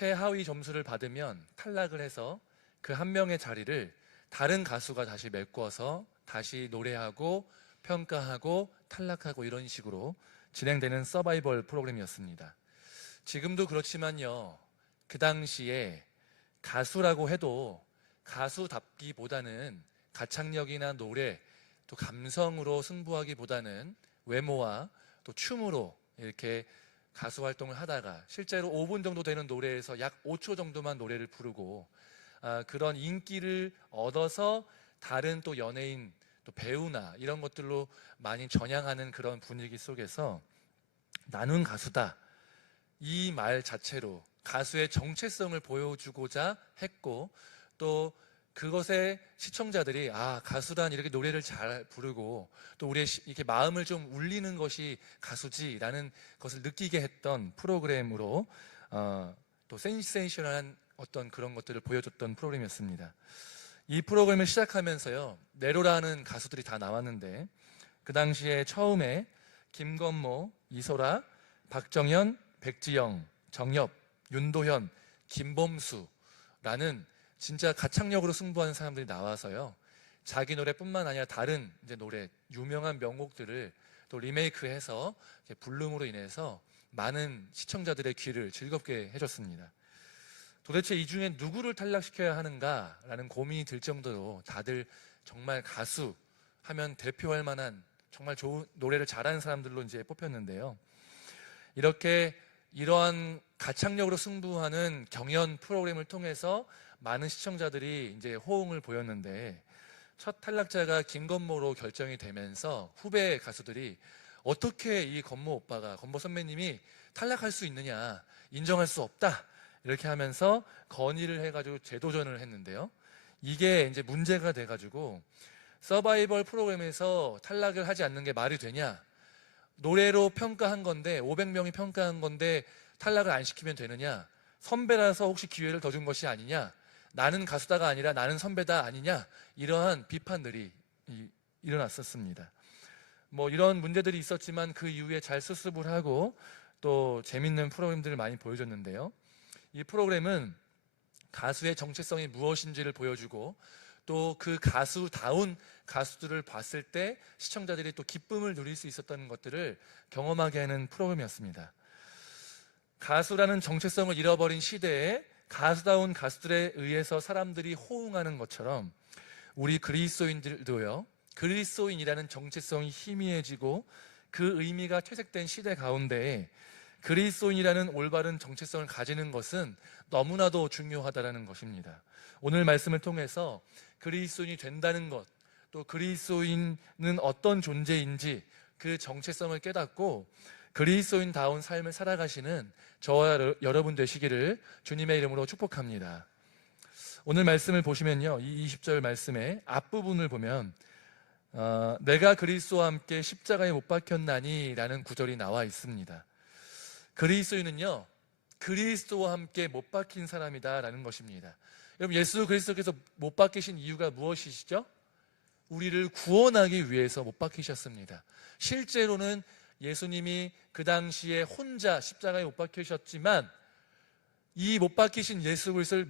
최하위 점수를 받으면 탈락을 해서 그 한 명의 자리를 다른 가수가 다시 메꿔서 다시 노래하고 평가하고 탈락하고 이런 식으로 진행되는 서바이벌 프로그램이었습니다. 지금도 그렇지만요, 그 당시에 가수라고 해도 가수답기보다는 가창력이나 노래, 또 감성으로 승부하기보다는 외모와 또 춤으로 이렇게 가수 활동을 하다가 실제로 5분 정도 되는 노래에서 약 5초 정도만 노래를 부르고 그런 인기를 얻어서 다른 또 연예인, 또 배우나 이런 것들로 많이 전향하는 그런 분위기 속에서 나는 가수다, 이 말 자체로 가수의 정체성을 보여주고자 했고, 또 그것에 시청자들이 가수란 이렇게 노래를 잘 부르고 또 우리의 이렇게 마음을 좀 울리는 것이 가수지라는 것을 느끼게 했던 프로그램으로 또 센세이셔널한 어떤 그런 것들을 보여줬던 프로그램이었습니다. 이 프로그램을 시작하면서요, 네로라는 가수들이 다 나왔는데 그 당시에 처음에 김건모, 이소라, 박정현, 백지영, 정엽, 윤도현, 김범수라는 진짜 가창력으로 승부하는 사람들이 나와서요, 자기 노래뿐만 아니라 다른 이제 노래, 유명한 명곡들을 또 리메이크해서 불름으로 인해서 많은 시청자들의 귀를 즐겁게 해줬습니다. 도대체 이 중에 누구를 탈락시켜야 하는가라는 고민이 들 정도로 다들 정말 가수 하면 대표할 만한 정말 좋은 노래를 잘하는 사람들로 이제 뽑혔는데요. 이러한 가창력으로 승부하는 경연 프로그램을 통해서 많은 시청자들이 이제 호응을 보였는데, 첫 탈락자가 김건모로 결정이 되면서 후배 가수들이 어떻게 이 건모 선배님이 탈락할 수 있느냐, 인정할 수 없다, 이렇게 하면서 건의를 해가지고 재도전을 했는데요. 이게 이제 문제가 돼가지고 서바이벌 프로그램에서 탈락을 하지 않는 게 말이 되냐, 노래로 평가한 건데 500명이 평가한 건데 탈락을 안 시키면 되느냐, 선배라서 혹시 기회를 더 준 것이 아니냐, 나는 가수다가 아니라 나는 선배다 아니냐, 이러한 비판들이 일어났었습니다. 이런 문제들이 있었지만 그 이후에 잘 수습을 하고 또 재밌는 프로그램들을 많이 보여줬는데요. 이 프로그램은 가수의 정체성이 무엇인지를 보여주고 또 그 가수다운 가수들을 봤을 때 시청자들이 또 기쁨을 누릴 수 있었던 것들을 경험하게 하는 프로그램이었습니다. 가수라는 정체성을 잃어버린 시대에 가수다운 가수들에 의해서 사람들이 호응하는 것처럼 우리 그리스도인들도요, 그리스도인이라는 정체성이 희미해지고 그 의미가 퇴색된 시대 가운데에 그리스도인이라는 올바른 정체성을 가지는 것은 너무나도 중요하다는 것입니다. 오늘 말씀을 통해서 그리스도인이 된다는 것, 또 그리스도인은 어떤 존재인지 그 정체성을 깨닫고 그리스도인다운 삶을 살아가시는 저와 여러분 되시기를 주님의 이름으로 축복합니다. 오늘 말씀을 보시면요, 이 20절 말씀의 앞부분을 보면 내가 그리스도와 함께 십자가에 못 박혔나니 라는 구절이 나와 있습니다. 그리스도인은요, 그리스도와 함께 못 박힌 사람이다 라는 것입니다. 여러분, 예수 그리스도께서 못 박히신 이유가 무엇이시죠? 우리를 구원하기 위해서 못 박히셨습니다. 실제로는 예수님이 그 당시에 혼자 십자가에 못 박히셨지만 이 못 박히신 예수 그리스도를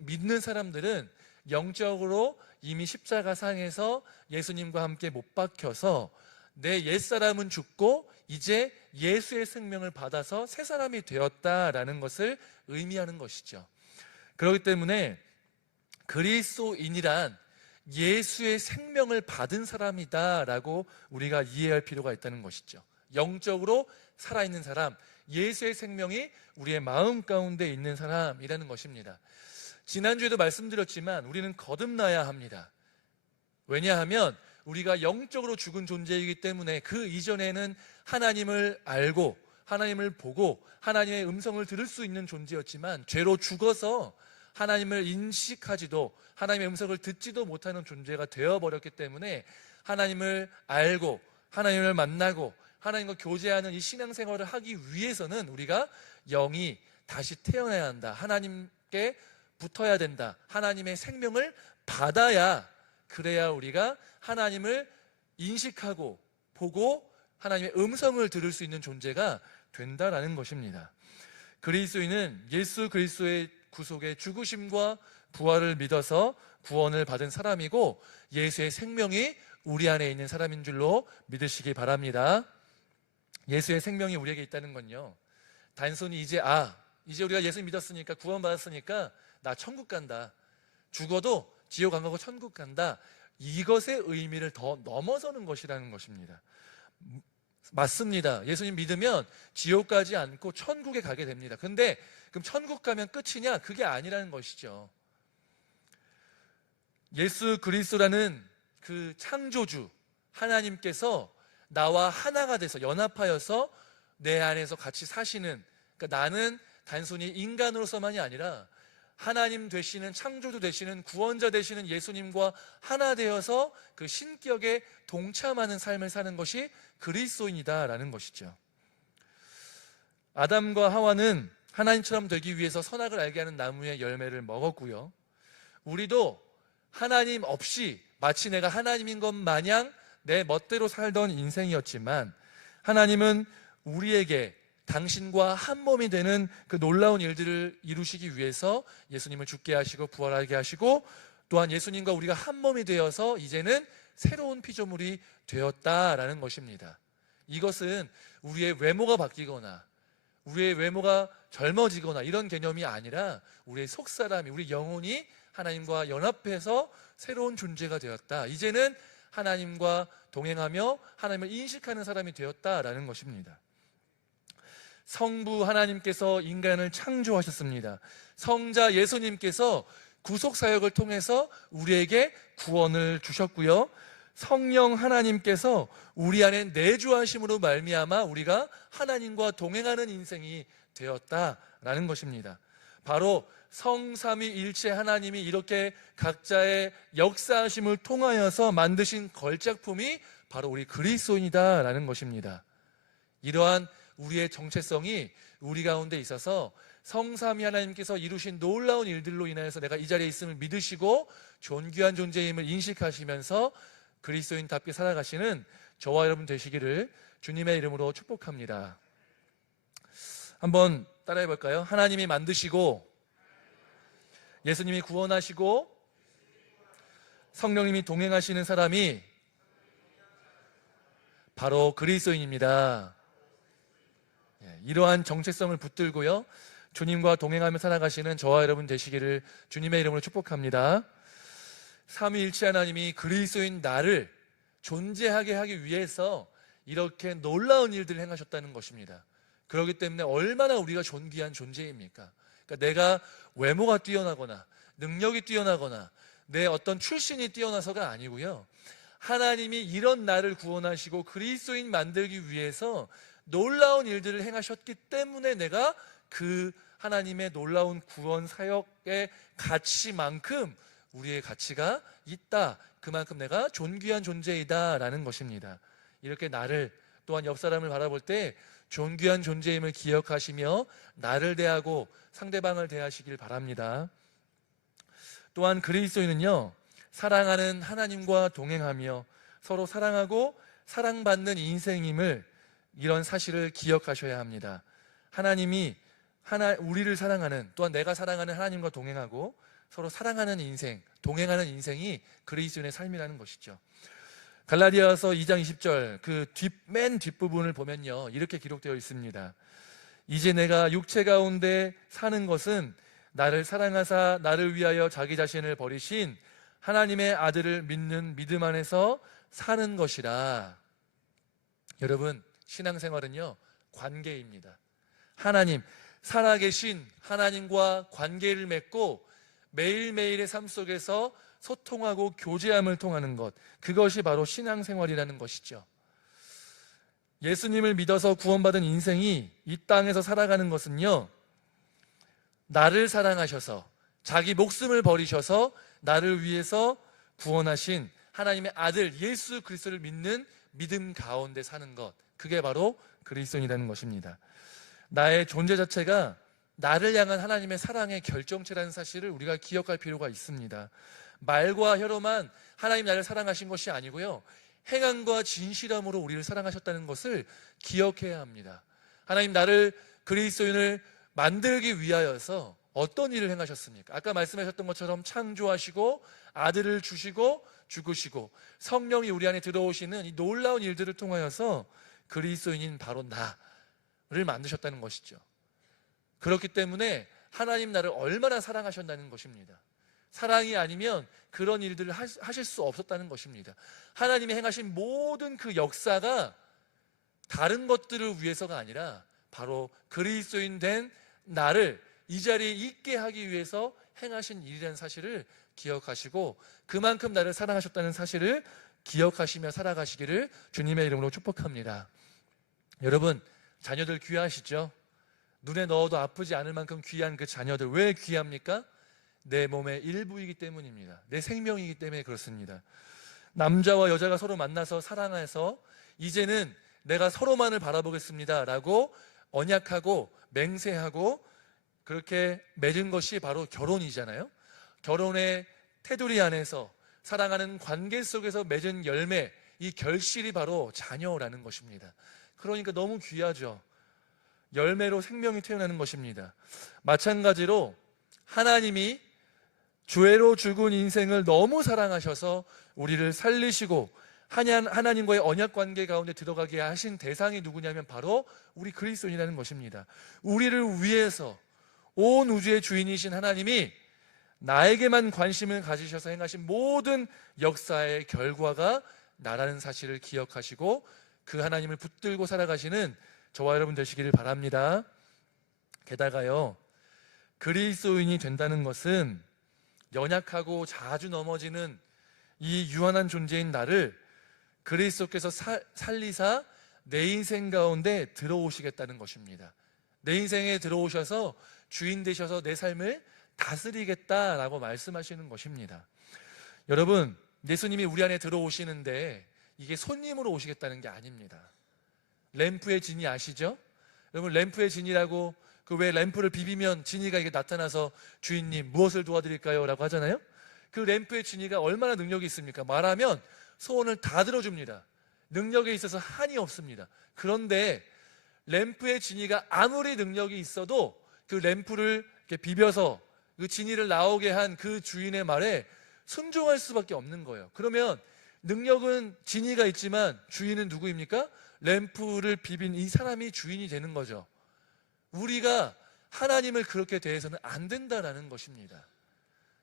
믿는 사람들은 영적으로 이미 십자가상에서 예수님과 함께 못 박혀서 내 옛사람은 죽고 이제 예수의 생명을 받아서 새 사람이 되었다라는 것을 의미하는 것이죠. 그렇기 때문에 그리스도인이란 예수의 생명을 받은 사람이다라고 우리가 이해할 필요가 있다는 것이죠. 영적으로 살아있는 사람, 예수의 생명이 우리의 마음 가운데 있는 사람이라는 것입니다. 지난주에도 말씀드렸지만 우리는 거듭나야 합니다. 왜냐하면 우리가 영적으로 죽은 존재이기 때문에 그 이전에는 하나님을 알고 하나님을 보고 하나님의 음성을 들을 수 있는 존재였지만 죄로 죽어서 하나님을 인식하지도 하나님의 음성을 듣지도 못하는 존재가 되어버렸기 때문에 하나님을 알고 하나님을 만나고 하나님과 교제하는 이 신앙생활을 하기 위해서는 우리가 영이 다시 태어나야 한다, 하나님께 붙어야 된다, 하나님의 생명을 받아야, 그래야 우리가 하나님을 인식하고 보고 하나님의 음성을 들을 수 있는 존재가 된다라는 것입니다. 그리스도인은 예수 그리스도의 구속의 죽으심과 부활을 믿어서 구원을 받은 사람이고 예수의 생명이 우리 안에 있는 사람인 줄로 믿으시기 바랍니다. 예수의 생명이 우리에게 있다는 건요, 단순히 이제 우리가 예수 믿었으니까, 구원받았으니까 나 천국 간다, 죽어도 지옥 안 가고 천국 간다, 이것의 의미를 더 넘어서는 것이라는 것입니다. 맞습니다. 예수님 믿으면 지옥 가지 않고 천국에 가게 됩니다. 근데 그럼 천국 가면 끝이냐? 그게 아니라는 것이죠. 예수 그리스도라는 그 창조주 하나님께서 나와 하나가 돼서 연합하여서 내 안에서 같이 사시는, 그러니까 나는 단순히 인간으로서만이 아니라 하나님 되시는, 창조주 되시는, 구원자 되시는 예수님과 하나 되어서 그 신격에 동참하는 삶을 사는 것이 그리스도인이다라는 것이죠. 아담과 하와는 하나님처럼 되기 위해서 선악을 알게 하는 나무의 열매를 먹었고요, 우리도 하나님 없이 마치 내가 하나님인 것 마냥 내 멋대로 살던 인생이었지만, 하나님은 우리에게 당신과 한 몸이 되는 그 놀라운 일들을 이루시기 위해서 예수님을 죽게 하시고 부활하게 하시고, 또한 예수님과 우리가 한 몸이 되어서 이제는 새로운 피조물이 되었다라는 것입니다. 이것은 우리의 외모가 바뀌거나 우리의 외모가 젊어지거나 이런 개념이 아니라 우리의 속사람이, 우리 영혼이 하나님과 연합해서 새로운 존재가 되었다, 이제는 하나님과 동행하며 하나님을 인식하는 사람이 되었다라는 것입니다. 성부 하나님께서 인간을 창조하셨습니다. 성자 예수님께서 구속사역을 통해서 우리에게 구원을 주셨고요, 성령 하나님께서 우리 안에 내주하심으로 말미암아 우리가 하나님과 동행하는 인생이 되었다라는 것입니다. 바로 성삼위일체 하나님이 이렇게 각자의 역사하심을 통하여서 만드신 걸작품이 바로 우리 그리스도인이다라는 것입니다. 이러한 우리의 정체성이 우리 가운데 있어서 성삼위 하나님께서 이루신 놀라운 일들로 인하여서 내가 이 자리에 있음을 믿으시고 존귀한 존재임을 인식하시면서 그리스도인답게 살아가시는 저와 여러분 되시기를 주님의 이름으로 축복합니다. 한번 따라해 볼까요? 하나님이 만드시고 예수님이 구원하시고 성령님이 동행하시는 사람이 바로 그리스도인입니다. 이러한 정체성을 붙들고요, 주님과 동행하며 살아가시는 저와 여러분 되시기를 주님의 이름으로 축복합니다. 삼위일체 하나님이 그리스도인 나를 존재하게 하기 위해서 이렇게 놀라운 일들을 행하셨다는 것입니다. 그렇기 때문에 얼마나 우리가 존귀한 존재입니까? 그러니까 내가 외모가 뛰어나거나 능력이 뛰어나거나 내 어떤 출신이 뛰어나서가 아니고요, 하나님이 이런 나를 구원하시고 그리스도인 만들기 위해서 놀라운 일들을 행하셨기 때문에 내가 그 하나님의 놀라운 구원 사역의 가치만큼 우리의 가치가 있다, 그만큼 내가 존귀한 존재이다 라는 것입니다. 이렇게 나를, 또한 옆 사람을 바라볼 때 존귀한 존재임을 기억하시며 나를 대하고 상대방을 대하시길 바랍니다. 또한 그리스도인은요, 사랑하는 하나님과 동행하며 서로 사랑하고 사랑받는 인생임을, 이런 사실을 기억하셔야 합니다. 하나님이 우리를 사랑하는, 또한 내가 사랑하는 하나님과 동행하고 서로 사랑하는 인생, 동행하는 인생이 그리스도인의 삶이라는 것이죠. 갈라디아서 2장 20절 그 맨 뒷부분을 보면요, 이렇게 기록되어 있습니다. 이제 내가 육체 가운데 사는 것은 나를 사랑하사 나를 위하여 자기 자신을 버리신 하나님의 아들을 믿는 믿음 안에서 사는 것이라. 여러분, 신앙생활은요, 관계입니다. 하나님, 살아계신 하나님과 관계를 맺고 매일매일의 삶 속에서 소통하고 교제함을 통하는 것, 그것이 바로 신앙생활이라는 것이죠. 예수님을 믿어서 구원받은 인생이 이 땅에서 살아가는 것은요, 나를 사랑하셔서 자기 목숨을 버리셔서 나를 위해서 구원하신 하나님의 아들 예수 그리스도를 믿는 믿음 가운데 사는 것, 그게 바로 그리스도인이라는 것입니다. 나의 존재 자체가 나를 향한 하나님의 사랑의 결정체라는 사실을 우리가 기억할 필요가 있습니다. 말과 혀로만 하나님 나를 사랑하신 것이 아니고요, 행함과 진실함으로 우리를 사랑하셨다는 것을 기억해야 합니다. 하나님 나를, 그리스도인을 만들기 위하여서 어떤 일을 행하셨습니까? 아까 말씀하셨던 것처럼 창조하시고 아들을 주시고 죽으시고 성령이 우리 안에 들어오시는 이 놀라운 일들을 통하여서 그리스도인인 바로 나를 만드셨다는 것이죠. 그렇기 때문에 하나님 나를 얼마나 사랑하셨다는 것입니다. 사랑이 아니면 그런 일들을 하실 수 없었다는 것입니다. 하나님이 행하신 모든 그 역사가 다른 것들을 위해서가 아니라 바로 그리스도인 된 나를 이 자리에 있게 하기 위해서 행하신 일이라는 사실을 기억하시고 그만큼 나를 사랑하셨다는 사실을 기억하시며 살아가시기를 주님의 이름으로 축복합니다. 여러분, 자녀들 귀하시죠? 눈에 넣어도 아프지 않을 만큼 귀한 그 자녀들, 왜 귀합니까? 내 몸의 일부이기 때문입니다. 내 생명이기 때문에 그렇습니다. 남자와 여자가 서로 만나서 사랑해서 이제는 내가 서로만을 바라보겠습니다 라고 언약하고 맹세하고 그렇게 맺은 것이 바로 결혼이잖아요. 결혼의 테두리 안에서 사랑하는 관계 속에서 맺은 열매, 이 결실이 바로 자녀라는 것입니다. 그러니까 너무 귀하죠. 열매로 생명이 태어나는 것입니다. 마찬가지로 하나님이 죄로 죽은 인생을 너무 사랑하셔서 우리를 살리시고 하나님과의 언약 관계 가운데 들어가게 하신 대상이 누구냐면 바로 우리 그리스도인이라는 것입니다. 우리를 위해서 온 우주의 주인이신 하나님이 나에게만 관심을 가지셔서 행하신 모든 역사의 결과가 나라는 사실을 기억하시고 그 하나님을 붙들고 살아가시는 저와 여러분 되시기를 바랍니다. 게다가요, 그리스도인이 된다는 것은 연약하고 자주 넘어지는 이 유한한 존재인 나를 그리스도께서 살리사 내 인생 가운데 들어오시겠다는 것입니다. 내 인생에 들어오셔서 주인 되셔서 내 삶을 다스리겠다라고 말씀하시는 것입니다. 여러분, 예수님이 우리 안에 들어오시는데 이게 손님으로 오시겠다는 게 아닙니다. 램프의 진이 아시죠? 여러분, 램프의 진이라고 그 왜 램프를 비비면 진이가 이게 나타나서 주인님 무엇을 도와드릴까요? 라고 하잖아요. 그 램프의 진이가 얼마나 능력이 있습니까? 말하면 소원을 다 들어줍니다. 능력에 있어서 한이 없습니다. 그런데 램프의 진이가 아무리 능력이 있어도 그 램프를 이렇게 비벼서 그 진이를 나오게 한 그 주인의 말에 순종할 수밖에 없는 거예요. 그러면 능력은 진이가 있지만 주인은 누구입니까? 램프를 비빈 이 사람이 주인이 되는 거죠. 우리가 하나님을 그렇게 대해서는 안 된다라는 것입니다.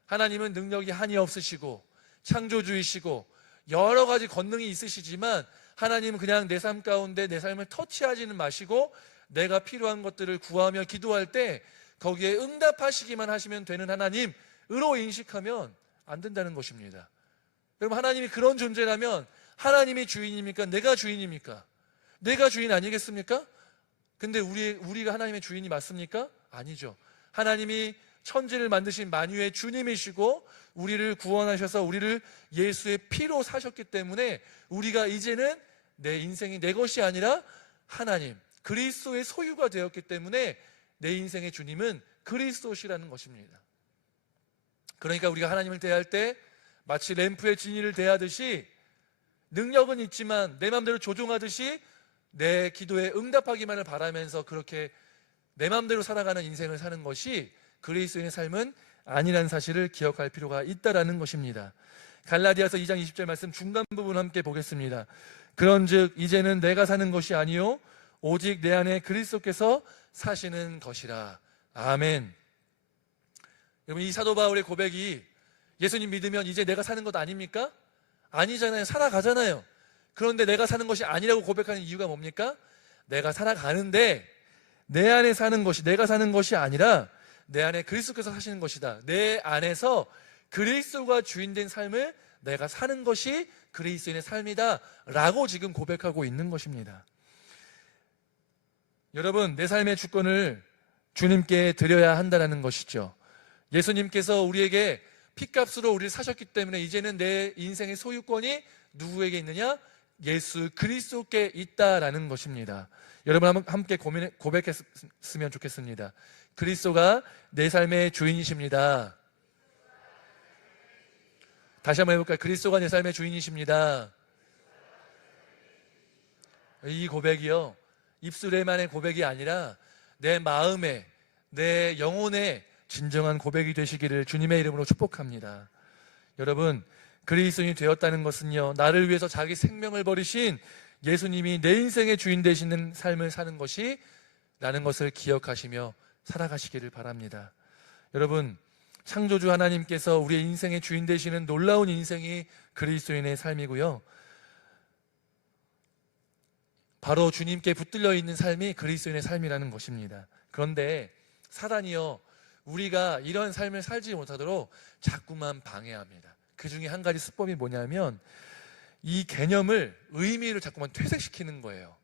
하나님은 능력이 한이 없으시고 창조주이시고 여러 가지 권능이 있으시지만 하나님은 그냥 내 삶 가운데 내 삶을 터치하지는 마시고 내가 필요한 것들을 구하며 기도할 때 거기에 응답하시기만 하시면 되는 하나님으로 인식하면 안 된다는 것입니다. 여러분, 하나님이 그런 존재라면 하나님이 주인입니까? 내가 주인입니까? 내가 주인 아니겠습니까? 근데 우리가 하나님의 주인이 맞습니까? 아니죠. 하나님이 천지를 만드신 만유의 주님이시고 우리를 구원하셔서 우리를 예수의 피로 사셨기 때문에 우리가 이제는 내 인생이 내 것이 아니라 하나님 그리스도의 소유가 되었기 때문에 내 인생의 주님은 그리스도시라는 것입니다. 그러니까 우리가 하나님을 대할 때 마치 램프의 진이를 대하듯이 능력은 있지만 내 마음대로 조종하듯이 내 기도에 응답하기만을 바라면서 그렇게 내 마음대로 살아가는 인생을 사는 것이 그리스도인의 삶은 아니라는 사실을 기억할 필요가 있다라는 것입니다. 갈라디아서 2장 20절 말씀 중간 부분 함께 보겠습니다. 그런즉 이제는 내가 사는 것이 아니요 오직 내 안에 그리스도께서 사시는 것이라. 아멘. 여러분, 이 사도 바울의 고백이 예수님 믿으면 이제 내가 사는 것 아닙니까? 아니잖아요. 살아가잖아요. 그런데 내가 사는 것이 아니라고 고백하는 이유가 뭡니까? 내가 살아가는데 내 안에 사는 것이 내가 사는 것이 아니라 내 안에 그리스도께서 사시는 것이다. 내 안에서 그리스도가 주인된 삶을 내가 사는 것이 그리스도인의 삶이다 라고 지금 고백하고 있는 것입니다. 여러분, 내 삶의 주권을 주님께 드려야 한다는 것이죠. 예수님께서 우리에게 피값으로 우리를 사셨기 때문에 이제는 내 인생의 소유권이 누구에게 있느냐? 예수 그리스도께 있다라는 것입니다. 여러분 함께 고백했으면 좋겠습니다. 그리스도가 내 삶의 주인이십니다. 다시 한번 해볼까요? 그리스도가 내 삶의 주인이십니다. 이 고백이요, 입술에만의 고백이 아니라 내 마음에, 내 영혼의 진정한 고백이 되시기를 주님의 이름으로 축복합니다. 여러분, 그리스도인이 되었다는 것은요, 나를 위해서 자기 생명을 버리신 예수님이 내 인생의 주인 되시는 삶을 사는 것이 라는 것을 기억하시며 살아가시기를 바랍니다. 여러분, 창조주 하나님께서 우리의 인생의 주인 되시는 놀라운 인생이 그리스도인의 삶이고요, 바로 주님께 붙들려 있는 삶이 그리스도인의 삶이라는 것입니다. 그런데 사단이요, 우리가 이런 삶을 살지 못하도록 자꾸만 방해합니다. 그 중에 한 가지 수법이 뭐냐면 이 개념을, 의미를 자꾸만 퇴색시키는 거예요.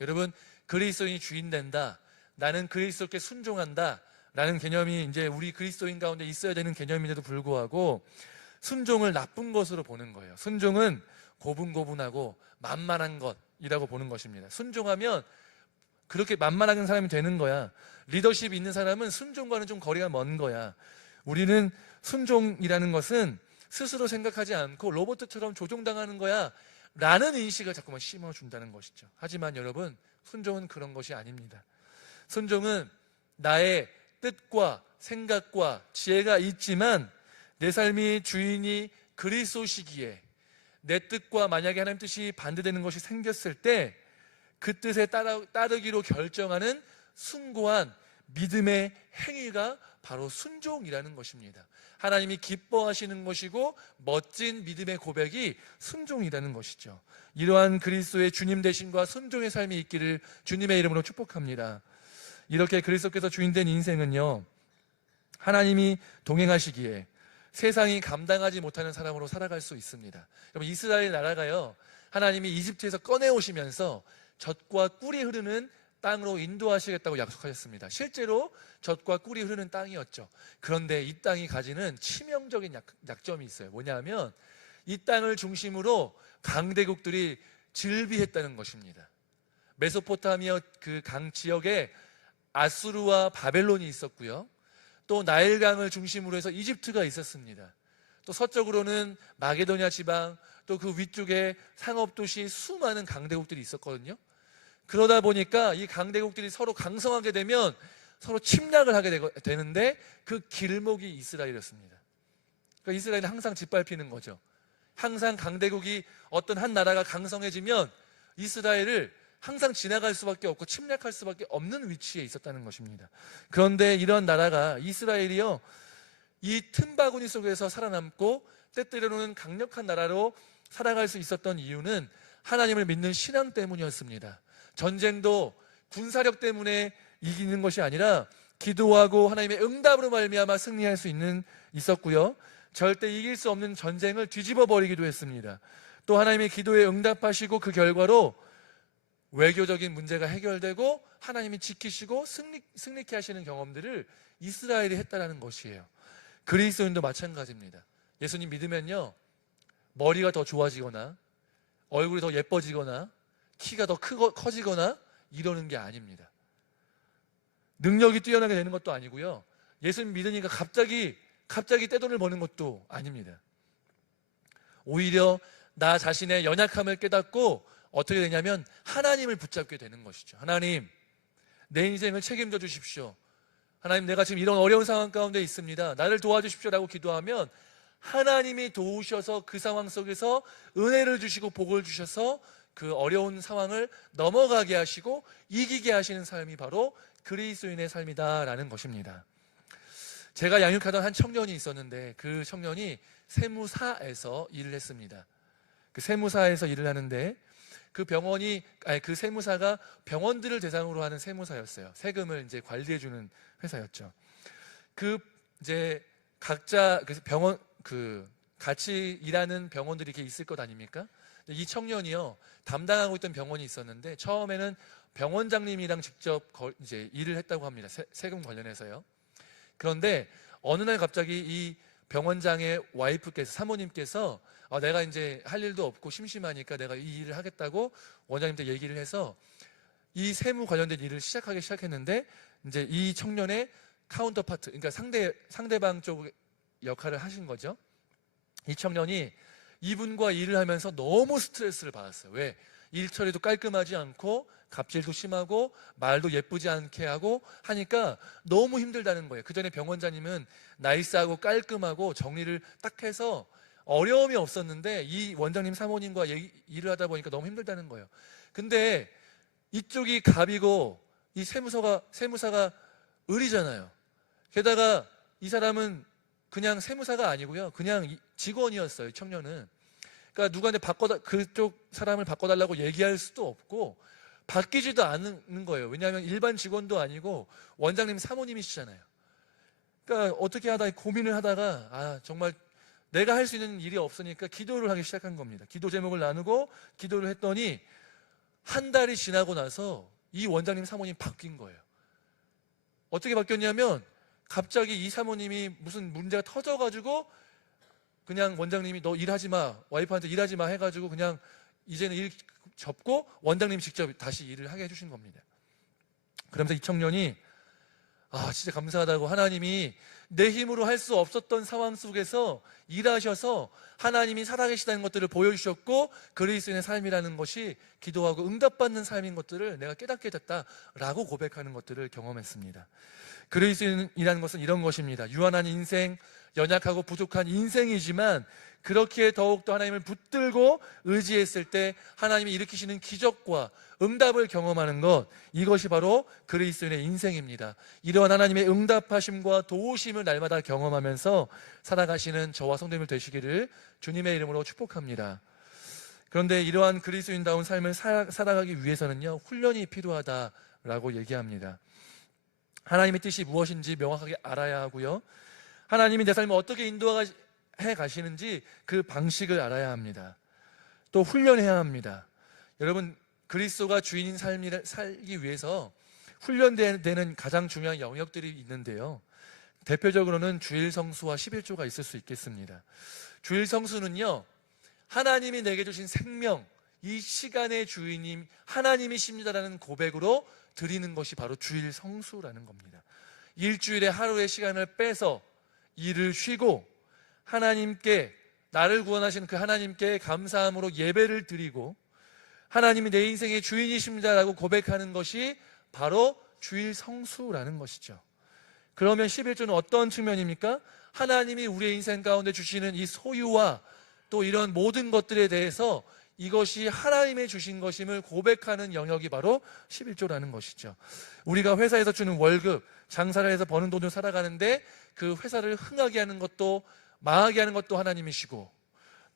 여러분, 그리스도인이 주인 된다, 나는 그리스도께 순종한다 라는 개념이 이제 우리 그리스도인 가운데 있어야 되는 개념인데도 불구하고 순종을 나쁜 것으로 보는 거예요. 순종은 고분고분하고 만만한 것이라고 보는 것입니다. 순종하면 그렇게 만만한 사람이 되는 거야. 리더십 있는 사람은 순종과는 좀 거리가 먼 거야. 우리는 순종이라는 것은 스스로 생각하지 않고 로봇처럼 조종당하는 거야 라는 인식을 자꾸만 심어준다는 것이죠. 하지만 여러분, 순종은 그런 것이 아닙니다. 순종은 나의 뜻과 생각과 지혜가 있지만 내 삶이 주인이 그리스도시기에 내 뜻과 만약에 하나님 뜻이 반대되는 것이 생겼을 때 그 뜻에 따르기로 결정하는 숭고한 믿음의 행위가 바로 순종이라는 것입니다. 하나님이 기뻐하시는 것이고 멋진 믿음의 고백이 순종이라는 것이죠. 이러한 그리스도의 주님 되심과 순종의 삶이 있기를 주님의 이름으로 축복합니다. 이렇게 그리스도께서 주인된 인생은요, 하나님이 동행하시기에 세상이 감당하지 못하는 사람으로 살아갈 수 있습니다. 여러분, 이스라엘 나라가요, 하나님이 이집트에서 꺼내오시면서 젖과 꿀이 흐르는 땅으로 인도하시겠다고 약속하셨습니다. 실제로 젖과 꿀이 흐르는 땅이었죠. 그런데 이 땅이 가지는 치명적인 약점이 있어요. 뭐냐면 이 땅을 중심으로 강대국들이 즐비했다는 것입니다. 메소포타미아 그 강 지역에 아수르와 바벨론이 있었고요, 또 나일강을 중심으로 해서 이집트가 있었습니다. 또 서쪽으로는 마게도냐 지방, 또 그 위쪽에 상업도시 수많은 강대국들이 있었거든요. 그러다 보니까 이 강대국들이 서로 강성하게 되면 서로 침략을 하게 되는데 그 길목이 이스라엘이었습니다. 그러니까 이스라엘은 항상 짓밟히는 거죠. 항상 강대국이, 어떤 한 나라가 강성해지면 이스라엘을 항상 지나갈 수밖에 없고 침략할 수밖에 없는 위치에 있었다는 것입니다. 그런데 이런 나라가, 이스라엘이요, 이 틈바구니 속에서 살아남고 때때로는 강력한 나라로 살아갈 수 있었던 이유는 하나님을 믿는 신앙 때문이었습니다. 전쟁도 군사력 때문에 이기는 것이 아니라 기도하고 하나님의 응답으로 말미암아 승리할 수 있었고요, 절대 이길 수 없는 전쟁을 뒤집어 버리기도 했습니다. 또 하나님의 기도에 응답하시고 그 결과로 외교적인 문제가 해결되고 하나님이 지키시고 승리케 하시는 경험들을 이스라엘이 했다는 것이에요. 그리스도인도 마찬가지입니다. 예수님 믿으면요, 머리가 더 좋아지거나 얼굴이 더 예뻐지거나 키가 더 커지거나 이러는 게 아닙니다. 능력이 뛰어나게 되는 것도 아니고요, 예수님 믿으니까 갑자기 떼돈을 버는 것도 아닙니다. 오히려 나 자신의 연약함을 깨닫고 어떻게 되냐면 하나님을 붙잡게 되는 것이죠. 하나님, 내 인생을 책임져 주십시오. 하나님, 내가 지금 이런 어려운 상황 가운데 있습니다. 나를 도와주십시오라고 기도하면 하나님이 도우셔서 그 상황 속에서 은혜를 주시고 복을 주셔서 그 어려운 상황을 넘어가게 하시고 이기게 하시는 삶이 바로 그리스도인의 삶이다라는 것입니다. 제가 양육하던 한 청년이 있었는데 그 청년이 세무사에서 일을 했습니다. 그 세무사에서 일을 하는데 그 세무사가 병원들을 대상으로 하는 세무사였어요. 세금을 이제 관리해주는 회사였죠. 이제 각자 병원 같이 일하는 병원들이 이렇게 있을 것 아닙니까? 이 청년이요, 담당하고 있던 병원이 있었는데 처음에는 병원장님이랑 직접 이제 일을 했다고 합니다. 세금 관련해서요. 그런데 어느 날 갑자기 이 병원장의 와이프께서, 사모님께서 내가 이제 할 일도 없고 심심하니까 내가 이 일을 하겠다고 원장님한테 얘기를 해서 이 세무 관련된 일을 시작했는데 이제 이 청년의 카운터파트, 그러니까 상대방 쪽 역할을 하신 거죠. 이 청년이 이분과 일을 하면서 너무 스트레스를 받았어요. 왜? 일 처리도 깔끔하지 않고 갑질도 심하고 말도 예쁘지 않게 하고 하니까 너무 힘들다는 거예요. 그 전에 병원장님은 나이스하고 깔끔하고 정리를 딱 해서 어려움이 없었는데 이 원장님 사모님과 일을 하다 보니까 너무 힘들다는 거예요. 근데 이쪽이 갑이고 이 세무사가 을이잖아요. 게다가 이 사람은 그냥 세무사가 아니고요. 그냥 직원이었어요. 청년은. 그러니까 누구한테 그쪽 사람을 바꿔달라고 얘기할 수도 없고 바뀌지도 않는 거예요. 왜냐하면 일반 직원도 아니고 원장님 사모님이시잖아요. 그러니까 어떻게 하다 고민을 하다가 정말 내가 할 수 있는 일이 없으니까 기도를 하기 시작한 겁니다. 기도 제목을 나누고 기도를 했더니 한 달이 지나고 나서 이 원장님 사모님이 바뀐 거예요. 어떻게 바뀌었냐면 갑자기 이 사모님이 무슨 문제가 터져가지고 그냥 원장님이 너 일하지 마, 와이프한테 일하지 마 해가지고 그냥 이제는 일 접고 원장님이 직접 다시 일을 하게 해주신 겁니다. 그러면서 이 청년이 진짜 감사하다고, 하나님이 내 힘으로 할 수 없었던 상황 속에서 일하셔서 하나님이 살아계시다는 것들을 보여주셨고 그리스도인의 삶이라는 것이 기도하고 응답받는 삶인 것들을 내가 깨닫게 됐다라고 고백하는 것들을 경험했습니다. 그리스도인이라는 것은 이런 것입니다. 유한한 인생, 연약하고 부족한 인생이지만 그렇게 더욱더 하나님을 붙들고 의지했을 때 하나님이 일으키시는 기적과 응답을 경험하는 것, 이것이 바로 그리스도인의 인생입니다. 이러한 하나님의 응답하심과 도우심을 날마다 경험하면서 살아가시는 저와 성도님들 되시기를 주님의 이름으로 축복합니다. 그런데 이러한 그리스도인다운 삶을 살아가기 위해서는요, 훈련이 필요하다라고 얘기합니다. 하나님의 뜻이 무엇인지 명확하게 알아야 하고요, 하나님이 내 삶을 어떻게 인도해 가시는지 그 방식을 알아야 합니다. 또 훈련해야 합니다. 여러분, 그리스도가 주인인 삶을 살기 위해서 훈련되는 가장 중요한 영역들이 있는데요, 대표적으로는 주일 성수와 11조가 있을 수 있겠습니다. 주일 성수는요, 하나님이 내게 주신 생명, 이 시간의 주인님 하나님이십니다라는 고백으로 드리는 것이 바로 주일 성수라는 겁니다. 일주일에 하루의 시간을 빼서 일을 쉬고 하나님께, 나를 구원하신 그 하나님께 감사함으로 예배를 드리고 하나님이 내 인생의 주인이십니다라고 고백하는 것이 바로 주일 성수라는 것이죠. 그러면 11조는 어떤 측면입니까? 하나님이 우리의 인생 가운데 주시는 이 소유와 또 이런 모든 것들에 대해서 이것이 하나님의 주신 것임을 고백하는 영역이 바로 11조라는 것이죠. 우리가 회사에서 주는 월급, 장사를 해서 버는 돈을 살아가는데 그 회사를 흥하게 하는 것도 망하게 하는 것도 하나님이시고,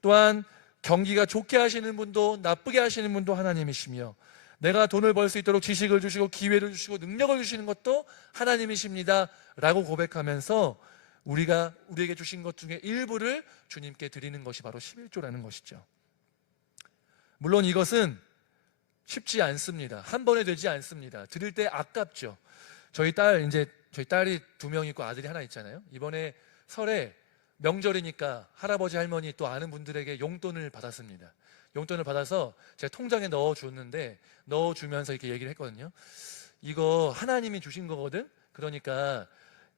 또한 경기가 좋게 하시는 분도 나쁘게 하시는 분도 하나님이시며, 내가 돈을 벌 수 있도록 지식을 주시고 기회를 주시고 능력을 주시는 것도 하나님이십니다 라고 고백하면서 우리에게 주신 것 중에 일부를 주님께 드리는 것이 바로 11조라는 것이죠. 물론 이것은 쉽지 않습니다. 한 번에 되지 않습니다. 드릴 때 아깝죠. 저희 딸이 2명 있고 아들이 하나 있잖아요. 이번에 설에 명절이니까 할아버지 할머니 또 아는 분들에게 용돈을 받았습니다. 용돈을 받아서 제가 통장에 넣어주면서 이렇게 얘기를 했거든요. 이거 하나님이 주신 거거든. 그러니까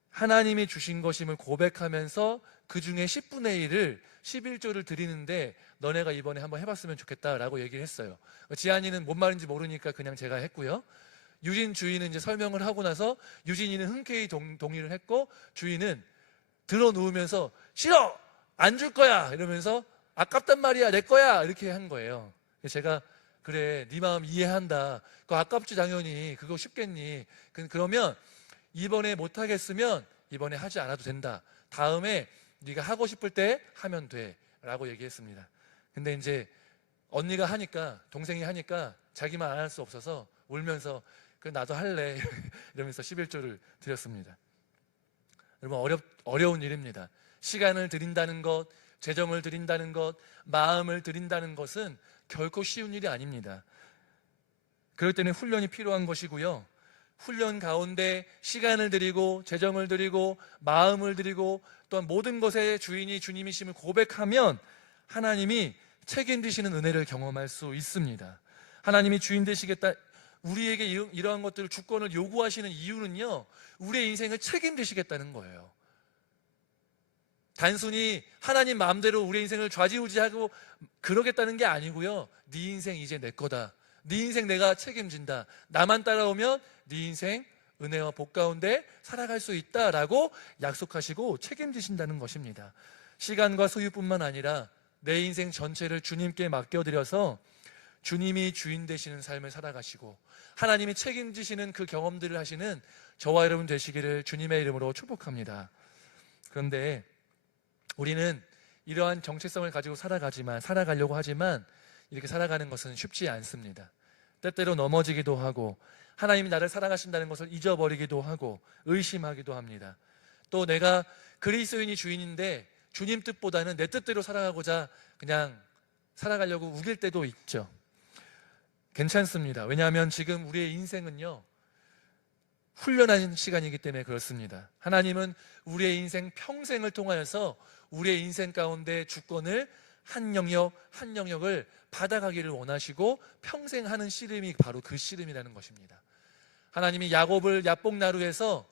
하나님이 주신 것임을 고백하면서 그 중에 10분의 1을 11조를 드리는데 너네가 이번에 한번 해봤으면 좋겠다라고 얘기를 했어요. 지한이는 뭔 말인지 모르니까 그냥 제가 했고요. 유진 주인은 이제 설명을 하고 나서 유진이는 흔쾌히 동의를 했고, 주인은 들어 누우면서 싫어! 안 줄 거야! 이러면서 아깝단 말이야, 내 거야! 이렇게 한 거예요. 제가 그래, 네 마음 이해한다. 그거 아깝지 당연히. 그거 쉽겠니? 그러면 이번에 못하겠으면 이번에 하지 않아도 된다. 다음에 네가 하고 싶을 때 하면 돼 라고 얘기했습니다. 근데 이제 언니가 하니까, 동생이 하니까 자기만 안 할 수 없어서 울면서 그래 나도 할래 이러면서 11조를 드렸습니다. 여러분, 어려운 일입니다. 시간을 드린다는 것, 재정을 드린다는 것, 마음을 드린다는 것은 결코 쉬운 일이 아닙니다. 그럴 때는 훈련이 필요한 것이고요, 훈련 가운데 시간을 드리고 재정을 드리고 마음을 드리고 또한 모든 것의 주인이 주님이심을 고백하면 하나님이 책임지시는 은혜를 경험할 수 있습니다. 하나님이 주인 되시겠다, 우리에게 이러한 것들을 주권을 요구하시는 이유는요, 우리의 인생을 책임지시겠다는 거예요. 단순히 하나님 마음대로 우리의 인생을 좌지우지하고 그러겠다는 게 아니고요, 네 인생 이제 내 거다, 네 인생 내가 책임진다. 나만 따라오면 네 인생 은혜와 복 가운데 살아갈 수 있다라고 약속하시고 책임지신다는 것입니다. 시간과 소유뿐만 아니라 내 인생 전체를 주님께 맡겨드려서 주님이 주인 되시는 삶을 살아가시고 하나님이 책임지시는 그 경험들을 하시는 저와 여러분 되시기를 주님의 이름으로 축복합니다. 그런데 우리는 이러한 정체성을 가지고 살아가려고 하지만 이렇게 살아가는 것은 쉽지 않습니다. 때때로 넘어지기도 하고 하나님이 나를 사랑하신다는 것을 잊어버리기도 하고 의심하기도 합니다. 또 내가 그리스도인이 주인인데 주님 뜻보다는 내 뜻대로 살아가고자 그냥 살아가려고 우길 때도 있죠. 괜찮습니다. 왜냐하면 지금 우리의 인생은요, 훈련하는 시간이기 때문에 그렇습니다. 하나님은 우리의 인생 평생을 통하여서 우리의 인생 가운데 주권을 한 영역 한 영역을 받아가기를 원하시고 평생 하는 씨름이 바로 그 씨름이라는 것입니다. 하나님이 야곱을 야복나루에서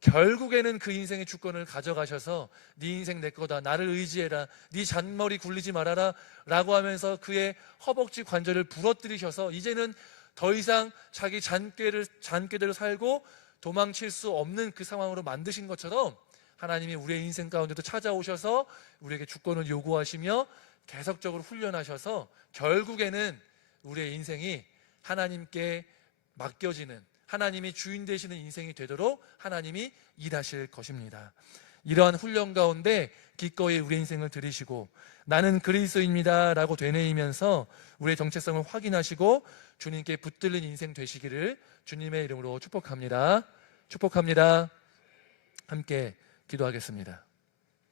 결국에는 그 인생의 주권을 가져가셔서 네 인생 내 거다, 나를 의지해라, 네 잔머리 굴리지 말아라 라고 하면서 그의 허벅지 관절을 부러뜨리셔서 이제는 더 이상 자기 잔꾀대로 살고 도망칠 수 없는 그 상황으로 만드신 것처럼 하나님이 우리의 인생 가운데도 찾아오셔서 우리에게 주권을 요구하시며 계속적으로 훈련하셔서 결국에는 우리의 인생이 하나님께 맡겨지는, 하나님이 주인 되시는 인생이 되도록 하나님이 일하실 것입니다. 이러한 훈련 가운데 기꺼이 우리의 인생을 들이시고 나는 그리스도입니다 라고 되뇌이면서 우리의 정체성을 확인하시고 주님께 붙들린 인생 되시기를 주님의 이름으로 축복합니다. 축복합니다. 함께 기도하겠습니다.